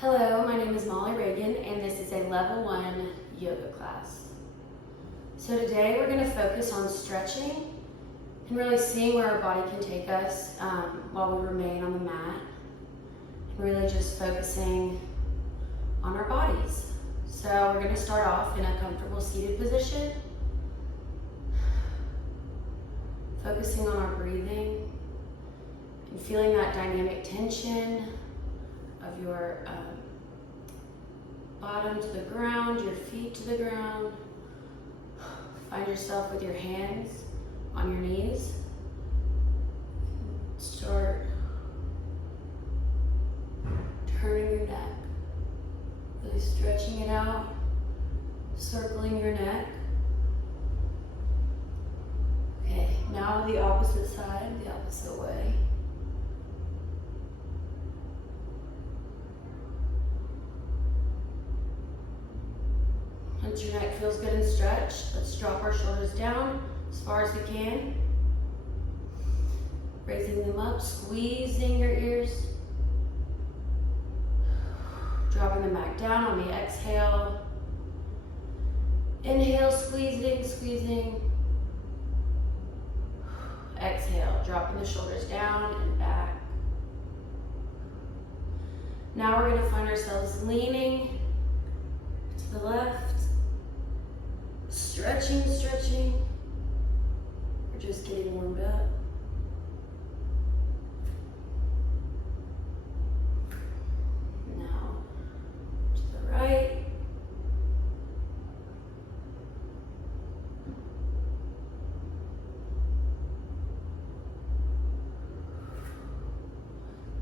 Hello, my name is Molly Reagan, and this is a level 1 yoga class. So today we're going to focus on stretching and really seeing where our body can take us while we remain on the mat. And really just focusing on our bodies. So we're going to start off in a comfortable seated position, focusing on our breathing and feeling that dynamic tension of your bottom to the ground, your feet to the ground. Find yourself with your hands on your knees. Start turning your neck, really stretching it out, circling your neck. Okay, now the opposite side, the opposite way. Once your neck feels good and stretched, let's drop our shoulders down as far as we can. Raising them up, squeezing your ears. Dropping them back down on the exhale. Inhale, squeezing. Exhale, dropping the shoulders down and back. Now we're going to find ourselves leaning to the left. Stretching. We're just getting warmed up. Now to the right.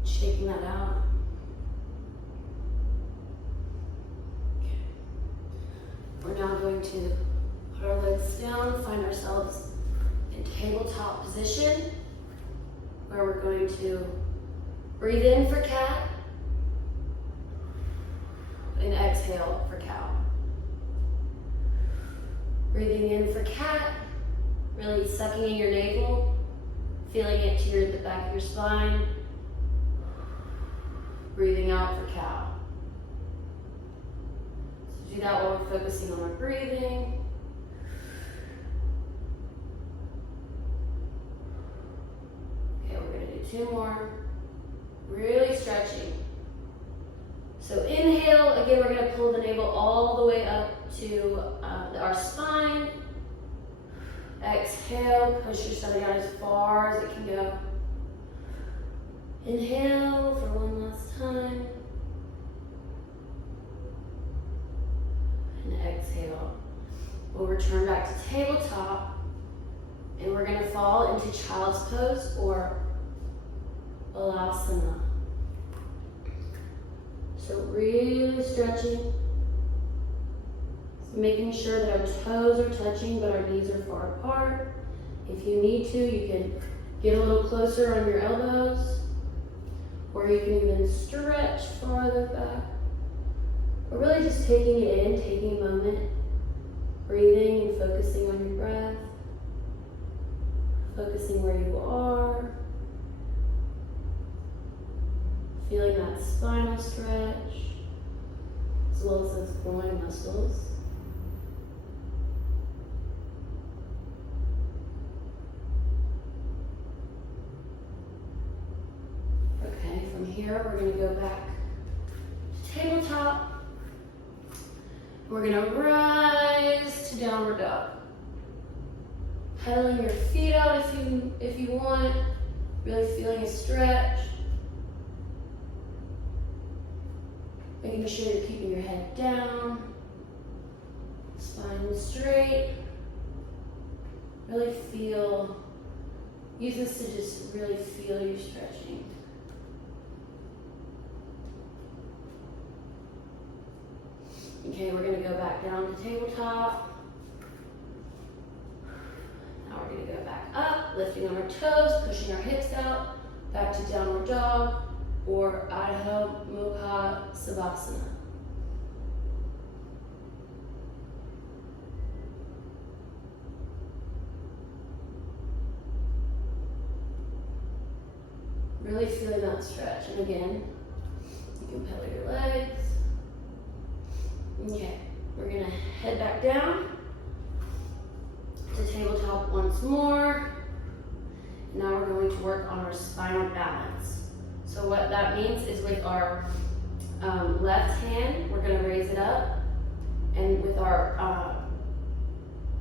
Shaking that out. Okay. We're now going to put our legs down, find ourselves in tabletop position, where we're going to breathe in for cat and exhale for cow. Breathing in for cat, really sucking in your navel, feeling it to the back of your spine. Breathing out for cow. So do that while we're focusing on our breathing. Two more, really stretching. So inhale, again we're going to pull the navel all the way up to our spine. Exhale, push your stomach down as far as it can go. Inhale for one last time. And exhale. We'll return back to tabletop and we're going to fall into child's pose or Balasana. So really stretching, making sure that our toes are touching but our knees are far apart. If you need to, you can get a little closer on your elbows, or you can even stretch farther back. But really just taking it in, taking a moment, breathing and focusing on your breath, focusing where you are. Feeling that spinal stretch, as well as those groin muscles. Okay, from here we're going to go back to tabletop. We're going to rise to downward dog. Pedaling your feet out if you want, really feeling a stretch. Making sure you're keeping your head down, spine straight. Really use this to just really feel you stretching. Okay, we're going to go back down to tabletop. Now we're going to go back up, lifting on our toes, pushing our hips out, back to downward dog, or Adho Mukha Savasana. Really feeling that stretch. And again, you can pedal your legs. back down to tabletop once more. Now we're going to work on our spinal balance. So what that means is with our left hand, we're going to raise it up, and with our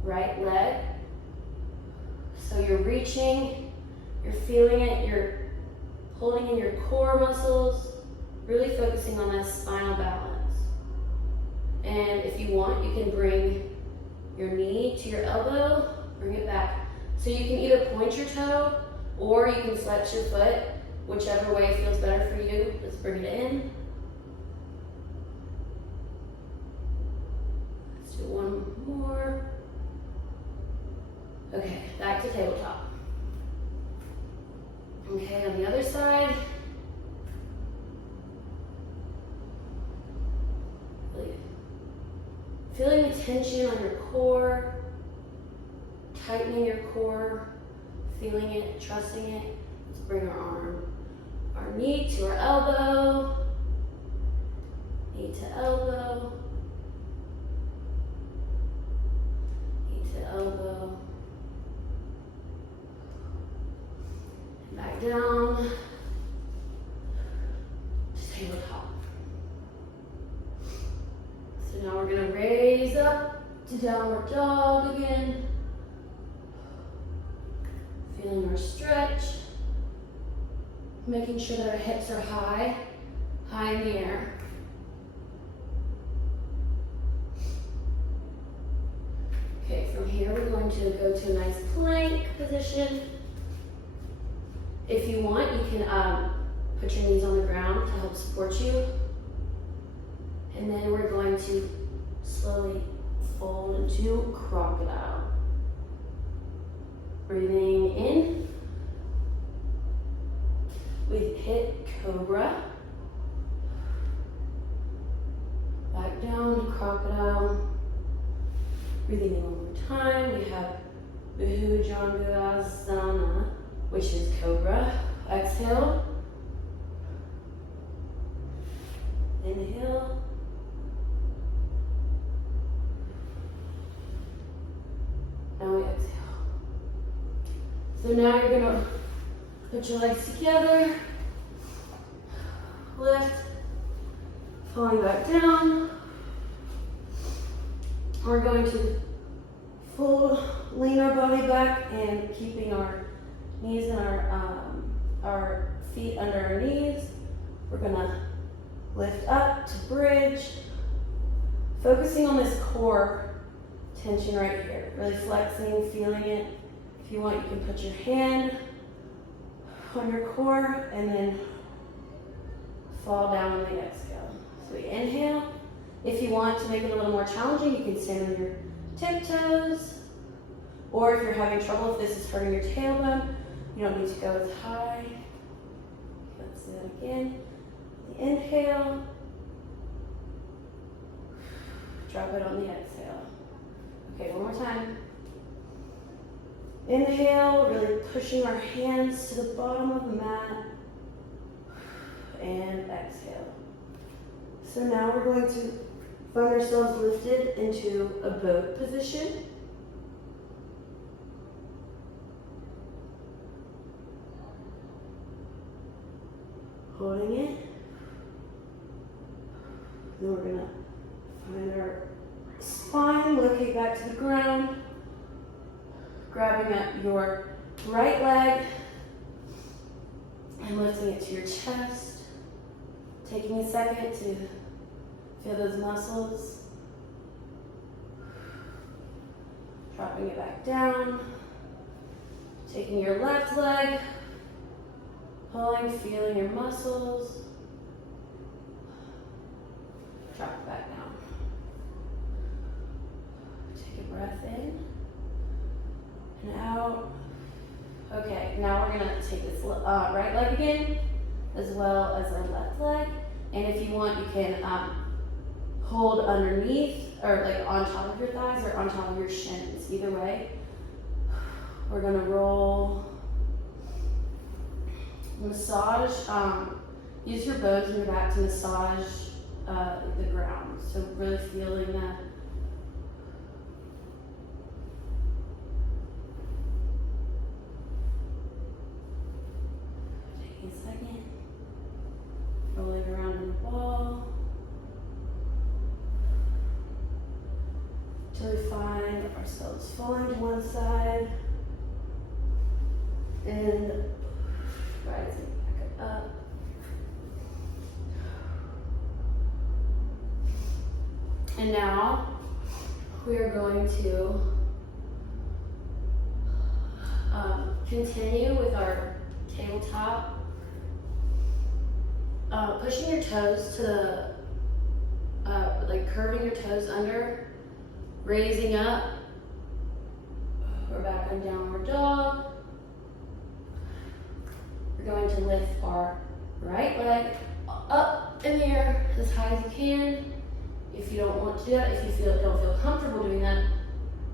right leg. So you're reaching, you're feeling it, you're holding in your core muscles, really focusing on that spinal balance. And if you want, you can bring your knee to your elbow, bring it back. So you can either point your toe or you can flex your foot, whichever way feels better for you. Let's bring it in. Let's do one more. Okay, back to tabletop. Okay, on the other side. Really feeling the tension on your core, tightening your core, feeling it, trusting it. Let's bring our knee to our elbow, knee to elbow, knee to elbow, and back down to tabletop. So now we're going to raise up to downward dog again. Feeling our stretch. Making sure that our hips are high in the air. Okay, from here we're going to go to a nice plank position. If you want, you can put your knees on the ground to help support you. And then we're going to slowly fold into crocodile. Breathing in. We hit cobra. Back down, crocodile. Breathing in one more time. We have Bhujangasana, which is cobra. Exhale. Inhale. Now we exhale. So now you're gonna put your legs together, lift, falling back down. We're going to lean our body back and keeping our knees and our feet under our knees. We're gonna lift up to bridge, focusing on this core tension right here, really flexing, feeling it. If you want, you can put your hand on your core and then fall down on the exhale. So we inhale. If you want to make it a little more challenging, you can stand on your tiptoes. Or if you're having trouble, if this is hurting your tailbone, you don't need to go as high. Let's do that again. Inhale. Drop it on the exhale. Okay, one more time. Inhale, really pushing our hands to the bottom of the mat. And exhale. So now we're going to find ourselves lifted into a boat position. Holding it. Then we're gonna find our spine, locate back to the ground. Grabbing up your right leg and lifting it to your chest. Taking a second to feel those muscles. Dropping it back down. Taking your left leg, pulling, feeling your muscles. Drop it back down. Take a breath in and out. Okay, now we're gonna take this right leg again, as well as our left leg. And if you want, you can hold underneath, or like on top of your thighs, or on top of your shins. Either way. We're gonna roll, massage, use your bones in your back to massage the ground. So really feeling that So we find ourselves falling to one side and rising back up. And now we are going to continue with our tabletop. Pushing your toes to the, like curving your toes under, raising up. We're back on downward dog. We're going to lift our right leg up in the air as high as you can. If you don't want to do that, if you don't feel comfortable doing that,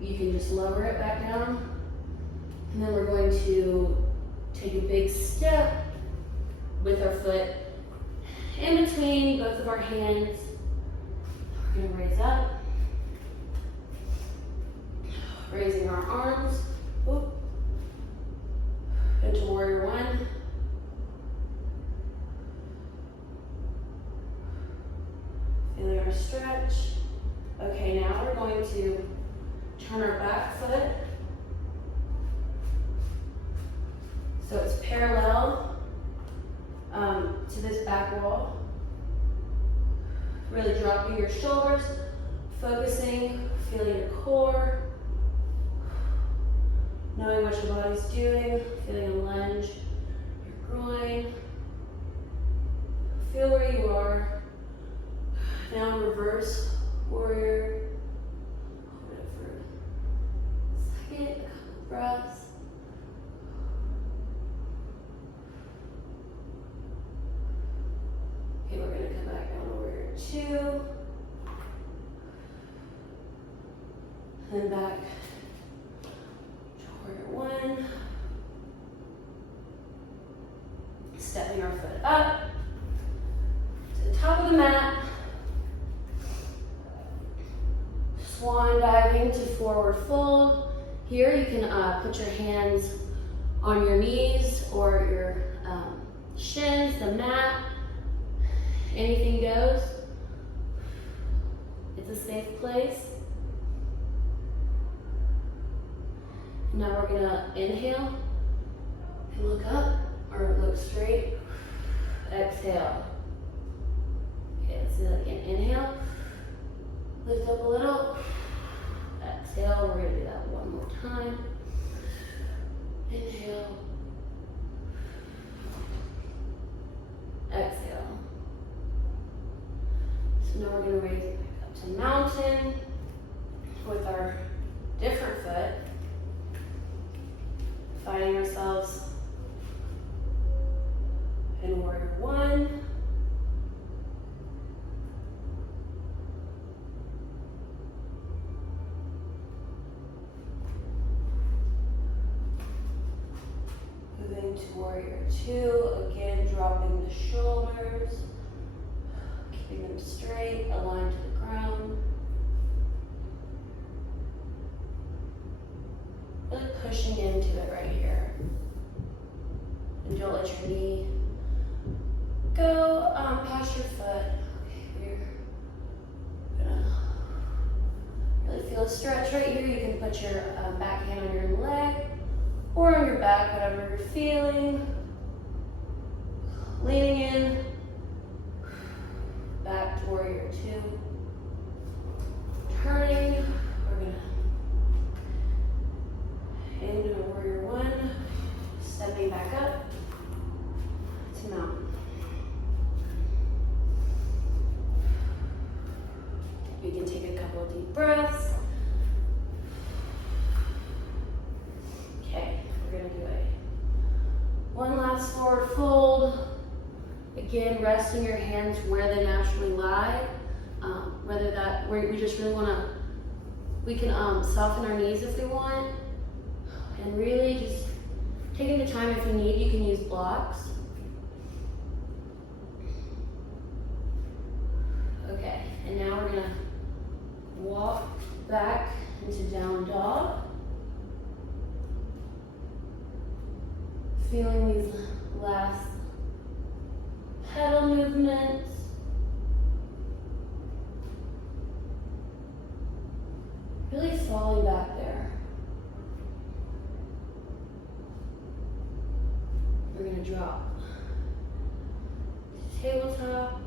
you can just lower it back down. And then we're going to take a big step with our foot in between both of our hands. We're going to raise up, raising our arms into warrior one. Feeling our stretch. Okay, now we're going to turn our back foot so it's parallel to this back wall. Really dropping your shoulders, focusing, feeling your core, knowing what your body's doing, feeling a lunge, your groin. Feel where you are. Now reverse warrior. Hold it for a second, a couple breaths. Okay, we're gonna come back down to warrior two. And back to warrior one. Stepping our foot up to the top of the mat. Swan diving to forward fold. Here you can put your hands on your knees or your shins, the mat. Anything goes. It's a safe place. Now we're gonna inhale and look up or look straight. Exhale. Okay, let's do that again. Inhale. Lift up a little. Exhale. We're going to do that one more time. Inhale. Exhale. So now we're going to raise it back up to mountain with our different foot. Finding ourselves in warrior one. Moving to warrior two, again dropping the shoulders, keeping them straight, aligned to the ground. Really pushing into it right here. And don't let your knee go past your foot. Okay, we're gonna really feel a stretch right here. You can put your back hand on your leg or on your back, whatever you're feeling. Leaning in, back to warrior two. Turning, we're gonna into warrior one, stepping back up to mountain. We can take a couple of deep breaths. Okay, we're gonna do one last forward fold. Again, resting your hands where they naturally lie. Whether that, where we just really wanna, we can soften our knees if we want. And really just taking the time, if you need, you can use blocks. Okay, and now we're gonna walk back into down dog. Feeling these last pedal movements. Really falling back there. We're gonna drop. Tabletop.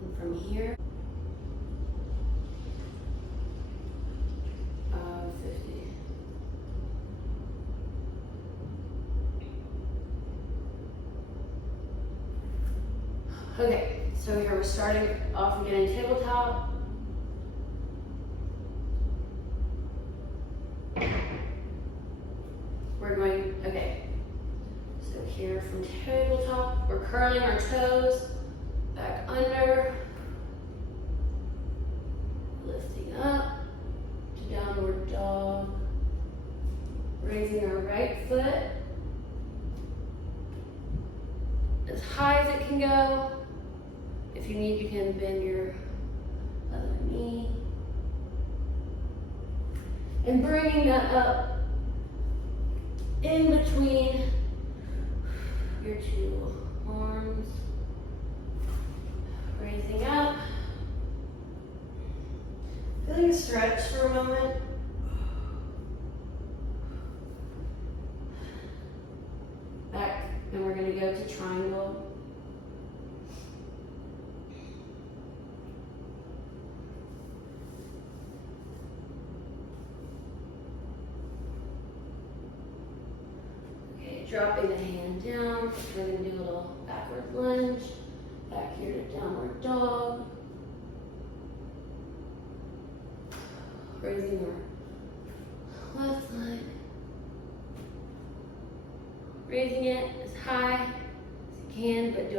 And from here, 50. Okay, so here we're starting off again in tabletop. We're going, okay, so here from tabletop, we're curling our toes, back under, lifting up to downward dog, raising our right foot as high as it can go. If you need, you can bend your other knee. And bringing that up in between your two arms. Raising up. Feeling a stretch for a moment. Back, and we're going to go to triangle. Dropping the hand down, we're going to do a little backward lunge, back here to downward dog. Raising our left leg. Raising it as high as you can, but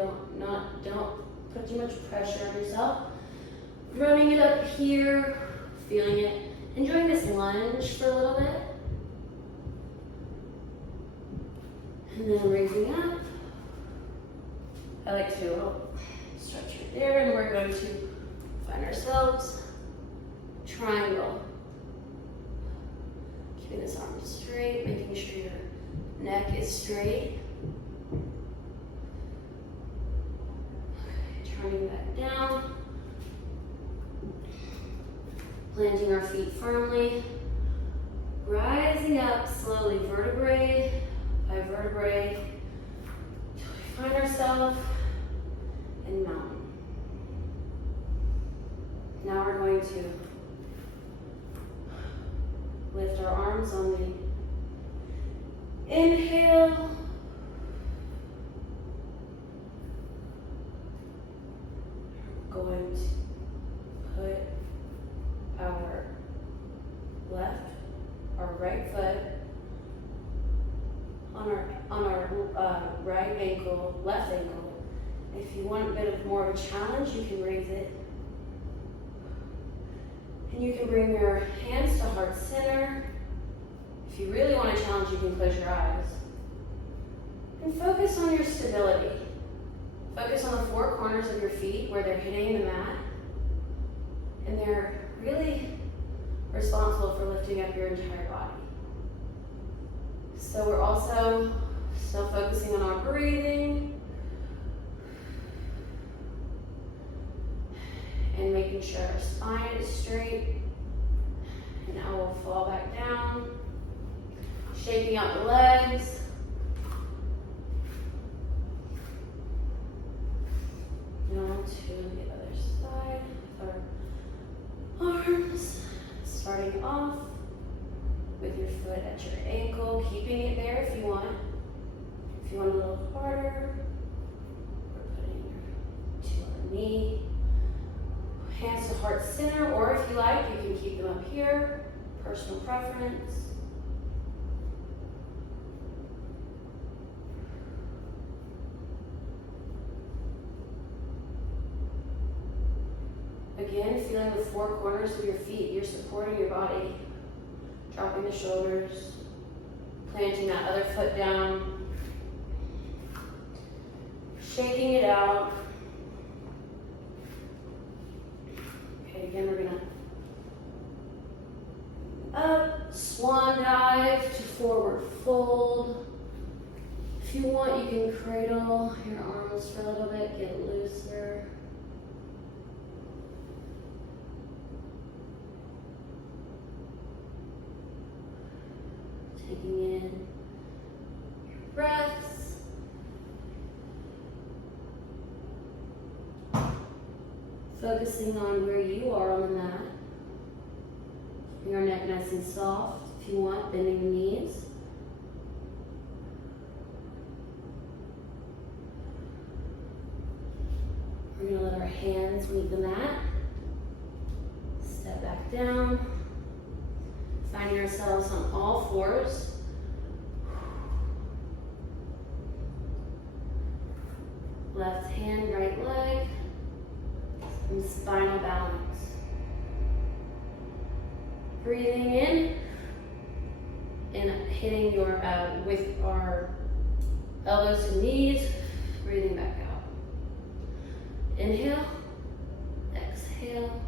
don't put too much pressure on yourself. Running it up here, feeling it. Enjoying this lunge for a little bit. And then raising up. I like to stretch right there, and we're going to find ourselves triangle. Keeping this arm straight, making sure your neck is straight. Okay, turning back down. Planting our feet firmly. Rising up slowly, vertebrae by vertebrae, until we find ourselves in mountain. Now we're going to lift our arms on the inhale. We're going to put our right foot on our right ankle, left ankle. If you want a bit of more of a challenge, you can raise it. And you can bring your hands to heart center. If you really want a challenge, you can close your eyes. And focus on your stability. Focus on the four corners of your feet where they're hitting the mat. And they're really responsible for lifting up your entire body. So we're also still focusing on our breathing and making sure our spine is straight. And now we'll fall back down, shaping out the legs. Now to the other side with our arms, starting off with your foot at your ankle, keeping it there if you want. If you want a little harder, we're putting your two on the knee. Hands to heart center, or if you like, you can keep them up here. Personal preference. Again, feeling the four corners of your feet. You're supporting your body. Dropping the shoulders. Planting that other foot down. Shaking it out. Okay, again, we're gonna up, swan dive to forward fold. If you want, you can cradle your arms for a little bit, get looser. Taking in your breaths. Focusing on where you are on the mat. Keeping your neck nice and soft. If you want, bending the knees. We're going to let our hands leave the mat. Step back down. Finding ourselves on all fours. Left hand, right leg. And spinal balance. Breathing in and hitting your with our elbows to knees. Breathing back out. Inhale, exhale,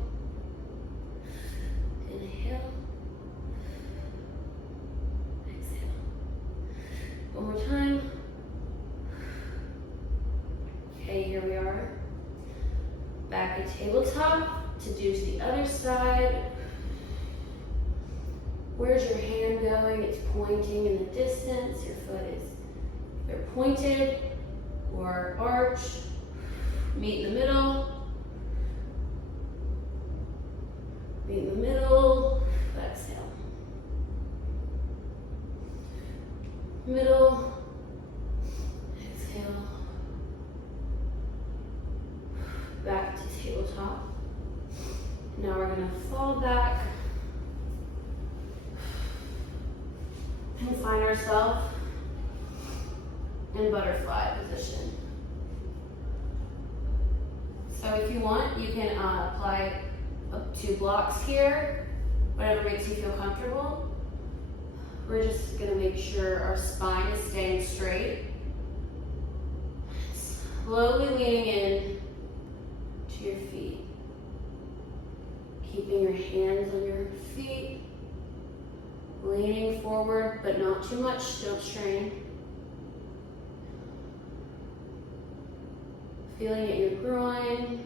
inhale, exhale. One more time. Okay, here we are. Back at tabletop to do to the other side. Where's your hand going? It's pointing in the distance. Your foot is either pointed or arched. Meet in the middle. Meet in the middle. Exhale. Middle. Exhale. Back to tabletop. Now we're going to fall back and find ourselves in butterfly position. So if you want, you can apply up 2 blocks here, whatever makes you feel comfortable. We're just going to make sure our spine is staying straight. Slowly leaning in to your feet. Keeping your hands on your feet. Leaning forward, but not too much, still strain. Feeling at your groin.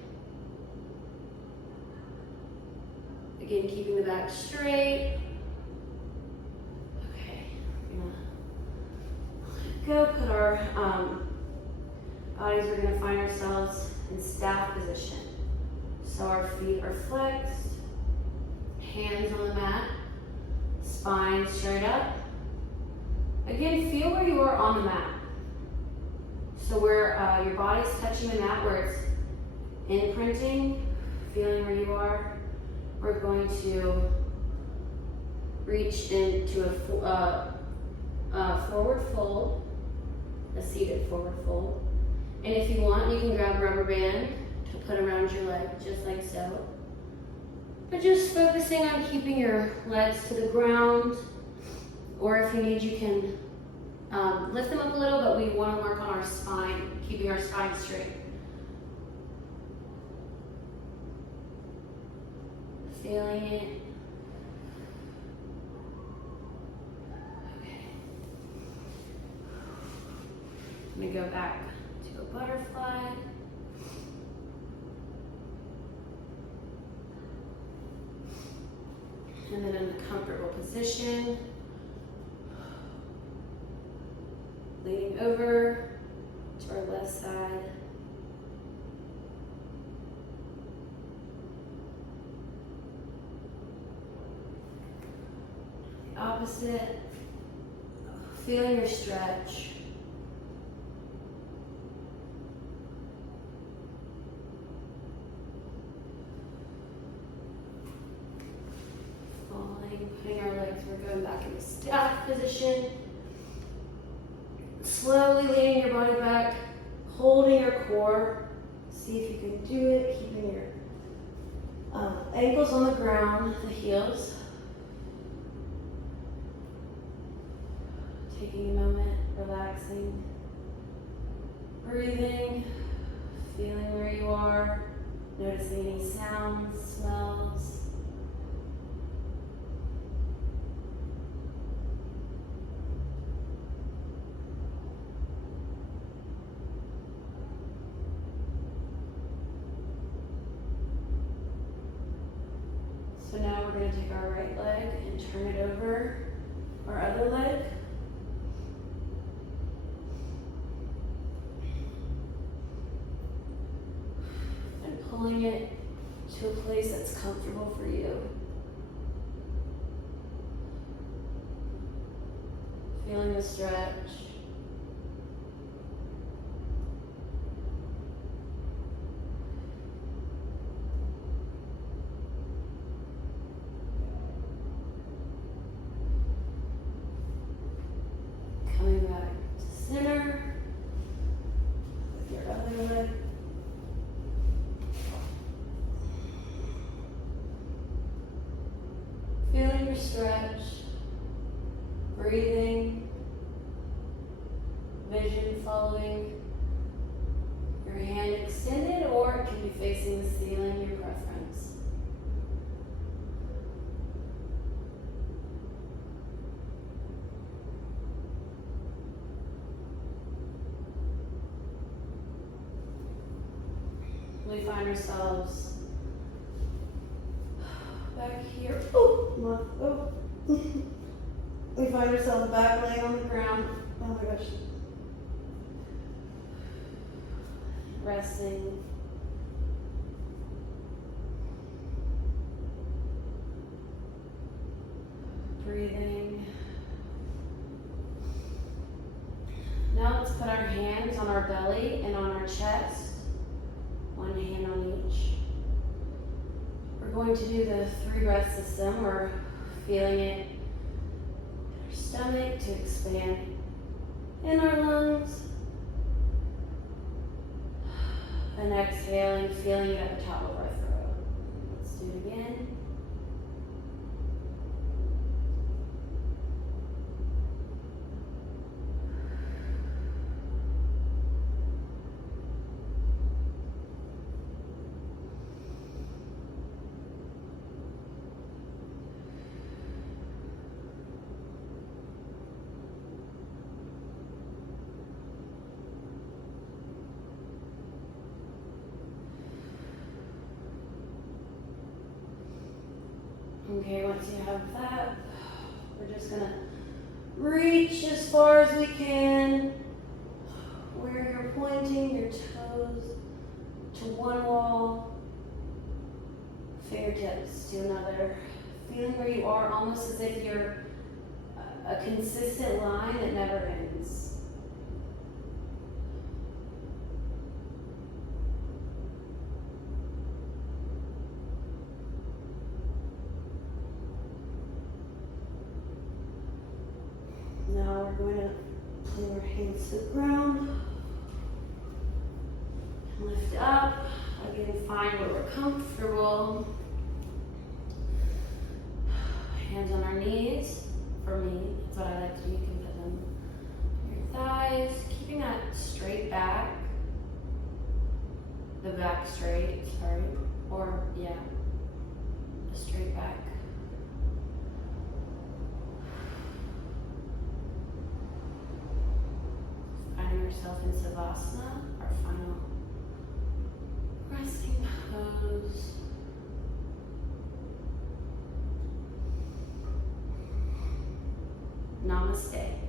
Again, keeping the back straight. Okay, we're gonna let go. Put our bodies, we're gonna find ourselves in staff position. So our feet are flexed, hands on the mat, spine straight up. Again, feel where you are on the mat. So where your body's touching the mat, where it's imprinting, feeling where you are, we're going to reach into a forward fold, a seated forward fold. And if you want, you can grab a rubber band to put around your leg, just like so. But just focusing on keeping your legs to the ground, or if you need, you can lift them up a little, but we want to work on our spine, keeping our spine straight. Feeling it. Okay. I'm going to go back to a butterfly. And then in a comfortable position, leaning over to our left side. The opposite, feeling your stretch. Putting our legs, we're going back into staff position. Slowly leaning your body back, holding your core. See if you can do it, keeping your ankles on the ground, the heels. Taking a moment, relaxing, breathing, feeling where you are, noticing any sounds, smells. So now we're going to take our right leg and turn it over our other leg. And pulling it to a place that's comfortable for you. Feeling the stretch. Coming back to center with your other leg. Feeling your stretch, breathing, vision following your hand extended, or it can be facing the ceiling, your preference. We find ourselves back here. We find ourselves back laying on the ground. Oh my gosh. Resting. Breathing. Now let's put our hands on our belly and on our chest. One hand on each. We're going to do the 3 breath system. We're feeling it in our stomach to expand in our lungs. And exhaling, feeling it at the top of our throat. Let's do it again. Okay, once you have that, we're just gonna reach as far as we can, where you're pointing your toes to one wall, fingertips to another, feeling where you are almost as if you're a consistent line that never ends. Now we're going to bring our hands to the ground, lift up, again find where we're comfortable. Hands on our knees, for me, that's what I like to do. You can put them on your thighs, keeping that straight back, the back straight, sorry, or yeah, the straight back. Yourself in Savasana, our final resting pose. Namaste.